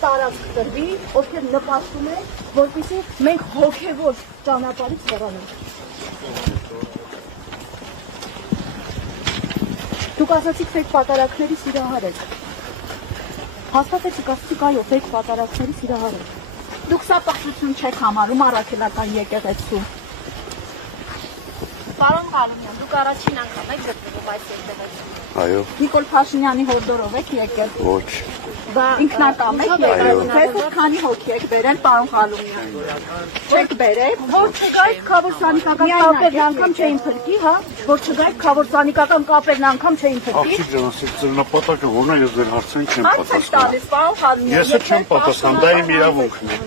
տարածք տրվի, ովքեր նպաստում են, որպեսզի մենք հոգևոր ճանապարհից հեռանանք։ Դուք ասացիք ֆեյք պատարակների սիրահար եք։ Հաստատեցիք, ասացիք այո, ֆեյք պատարակների սիրահար եք։ Դուք սա պարտություն չեք համարում առաքելական եկեղեցու։ Պարոն Ղալումյան, դուք առաջին անգամ եք գտնվում այս եկեղեցում։ Այո։ Նիկոլ Փաշինյանի հորդորով եք եկել։ Ոչ։ Ինքնակամ եք եկել։ Ձեզ քանի հոգի եք բերել, պարոն Ղալումյան։ Չեք բերել, որ չգայք քավորսանիկական կապերն անգամ չէին փրկի, հա, որ չգայք քավորսանիկական կապերն անգամ չէին փրկի։ Աղջիկ ջան, ասեք ձեր նպատակը ո՞րն է, ես ձեր հարցերին չեմ Հարց տալիս, պատասխանում։ պարոն Ղալումյան։ Ես չեմ պատասխանում, դա իմ իրավունքն է։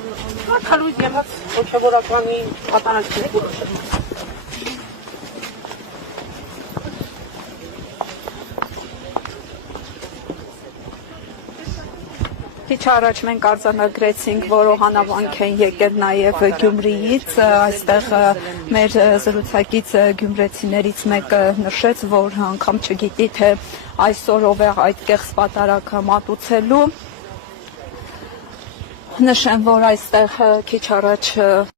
Քալույց եղած հոգևորականի պատարակների որոշումը։ Քիչ առաջ մենք արձանագրեցինք, որ օհանավանք են եկել նաև Գյումրիից, այստեղ մեր զրուցակից գյումրեցիներից մեկը նշեց, որ անգամ չգիտի, թե այսօրով է այդ կեղծ պատարակը մատուցելու։ Նշեմ, որ այստեղ քիչ առաջ